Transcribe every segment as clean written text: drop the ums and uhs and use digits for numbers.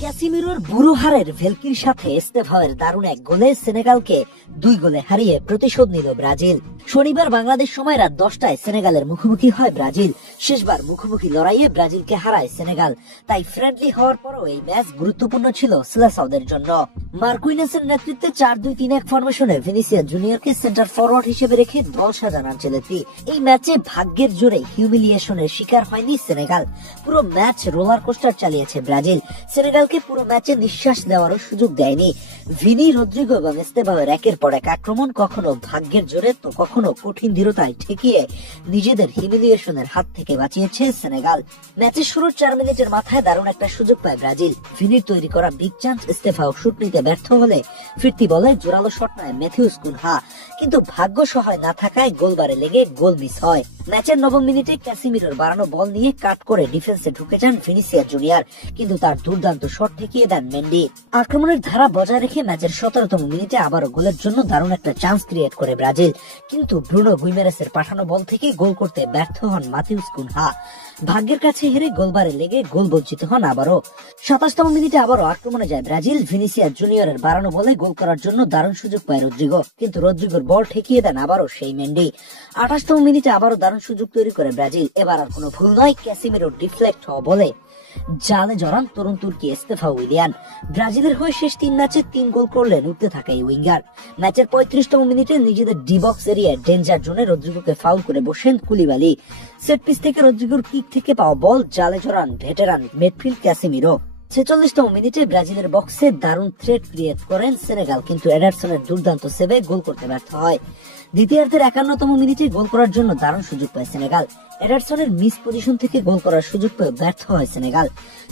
ক্যাসিমিরোর বুড়ো হারের ভেলকির সাথে এস্তেভাওয়ের দারুণ এক গোলে সেনেগালকে 2 গোলে হারিয়ে প্রতিশোধ নিল ব্রাজিল। শনিবার বাংলাদেশ সময় রাত 10টায় সেনেগালের মুখোমুখি হয় ব্রাজিল। শেষবার মুখোমুখি লড়াইয়ে ব্রাজিলকে হারায় সেনেগাল। তাই ফ্রেন্ডলি হওয়ার পরও এই ম্যাচ গুরুত্বপূর্ণ ছিল সিলেসাওদের জন্য। মার্কুইনেসের নেতৃত্বে 4-2-3-1 ফরমেশনে ভিনিসিয়াস জুনিয়রকে সেন্টার ফরওয়ার্ড হিসেবে রেখে দল সাজান আনচেলত্তি। এই ম্যাচে ভাগ্যের জোরে হিউমিলিয়েশনের শিকার হয়নি সেনেগাল। পুরো ম্যাচ রোলার কোস্টার চালিয়েছে ব্রাজিল। সেনেগালকে পুরো ম্যাচে নিঃশ্বাস নেওয়ারও সুযোগ দেয়নি। ভিনি, রদ্রিগো এবং এস্তেভাওয়ের একের পর এক আক্রমণ কখনো ভাগ্যের জোরে তো কখনো কঠিন দৃঢ়তায় ঠেকিয়ে নিজেদের হিউমিলিয়েশনের হাত থেকে বাঁচিয়েছে সেনেগাল। ম্যাচের শুরুর 4 মিনিটের মাথায় দারুণ একটা সুযোগ পায় ব্রাজিল। ভিনির তৈরি করা বিগ চান্স এস্তেভাও শুট নিতে ব্যর্থ হলে ফিরতি বলে জোরালো শট নেয় ম্যাথিউস কুনহা, কিন্তু ভাগ্য সহায় না থাকায় গোলবারে লেগে গোল মিস হয়। ম্যাচের 9 মিনিটে ক্যাসিমিরোর বাড়ানো বল নিয়ে কাট করে ডিফেন্সে ঢুকে যান ভিনিসিয়াস জুনিয়র, কিন্তু তার দুর্দান্ত শট ঠেকিয়ে দেন মেন্ডি। আক্রমণের ধারা বজায় রেখে ম্যাচের 17তম মিনিটে আবারও গোলের জন্য দারুণ একটা চান্স ক্রিয়েট করে ব্রাজিল, কিন্তু ব্রুনো গুইমেরেসের পাঠানো বল থেকে গোল করতে ব্যর্থ হন ম্যাথিউস কুনহা। ভাগ্যের কাছে হেরে গোলবারে লেগে গোল বঞ্চিত হন আবারও। 27তম মিনিটে আবারও আক্রমণে যায় ব্রাজিল। ভিনিসিয়াস জুনিয়রের বাড়ানো বলে গোল করার জন্য দারুণ সুযোগ পায় রদ্রিগো, কিন্তু রদ্রিগোর বল ঠেকিয়ে দেন আবারও সেই মেন্ডি। 28তম মিনিটে আবারও দারুণ সুযোগ তৈরি করে ব্রাজিল। এবার আর কোনো ভুল নয়, ক্যাসিমিরোর ডিফ্লেক্ট হওয়া বলে জালে জড়ান তরুণ তুর্কি এস্তেভাও উইলিয়ান। ব্রাজিলের হয়ে শেষ 3 ম্যাচে 3 গোল করলেন উঠতে থাকা এই উইঙ্গার। ম্যাচের 35তম মিনিটে নিজেদের ডি বক্স এরিয়ায় ডেঞ্জার জোনে রদ্রিগোকে ফাউল করে বসেন কুলিবালি। সেট পিস থেকে রদ্রিগোর কিক থেকে পাওয়া বল জালে জড়ান ভেটেরান মিডফিল্ড ক্যাসিমিরো। 46তম মিনিটে ব্রাজিলের বক্সে দারুণ থ্রেট ক্রিয়েট করেন সেনেগাল, কিন্তু এডারসনের দুর্দান্ত সেভে গোল করতে ব্যর্থ হয়। দ্বিতীয়ার্ধের 51তম মিনিটে গোল করার জন্য দারুণ সুযোগ পায় সেনেগাল। এডারসনের মিস পজিশন থেকে গোল করার সুযোগ পেয়ে ব্যর্থ হয় সেনেগাল।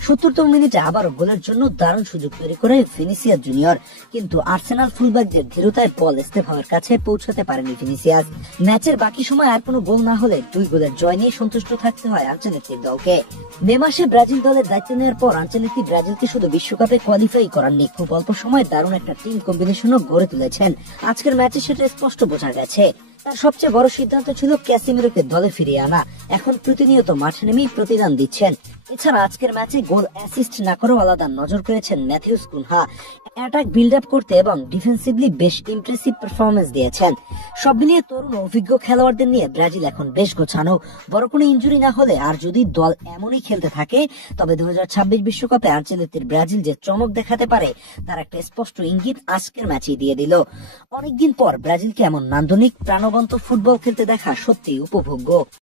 70তম মিনিটে আবারও গোলের জন্য দারুণ সুযোগ তৈরি করে ভিনিসিয়াস জুনিয়র, কিন্তু আর্সেনাল ফুলব্যাকদের ধীরতায় বল এস্তেভাওয়ের কাছে পৌঁছাতে পারেনি ভিনিসিয়াস। ম্যাচের বাকি সময় আর কোনো গোল না হলে 2 গোলের জয় নিয়ে সন্তুষ্ট থাকতে হয় আনচেলত্তির দলকে। মে মাসে ব্রাজিল দলের দায়িত্ব নেওয়ার পর আনচেলত্তি ব্রাজিলকে শুধু বিশ্বকাপে কোয়ালিফাই করাননি, খুব অল্প সময়ে দারুণ একটা টিম কম্বিনেশনও গড়ে তুলেছেন। আজকের ম্যাচে সেটা স্পষ্ট বোঝা গেছে। তার সবচেয়ে বড় সিদ্ধান্ত ছিল ক্যাসিমিরোকে দলে ফিরিয়ে আনা। এখন প্রতিনিয়ত মাঠে নেমেই প্রতিদান দিচ্ছেন। এছাড়া আজকের ম্যাচে গোল অ্যাসিস্ট না করেও আলাদা নজর করেছেন Matheus Cunha. Attack build up করতে এবং ডিফেন্সিভলি বেশ ইমপ্রেসিভ পারফরমেন্স দিয়েছেন। সব মিলিয়ে তরুণ অভিজ্ঞ খেলোয়াড়দের নিয়ে ব্রাজিল এখন বেশ গোছানো। বড় কোনো ইনজুরি না হলে আর যদি দল এমনই খেলতে থাকে, তবে 2026 বিশ্বকাপে আনচেলত্তির ব্রাজিল যে চমক দেখাতে পারে তার একটা স্পষ্ট ইঙ্গিত আজকের ম্যাচেই দিয়ে দিল। অনেকদিন পর ব্রাজিলকে এমন নান্দনিক প্রাণবন্ত ফুটবল খেলতে দেখা সত্যিই উপভোগ্য।